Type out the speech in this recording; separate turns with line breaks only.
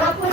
사고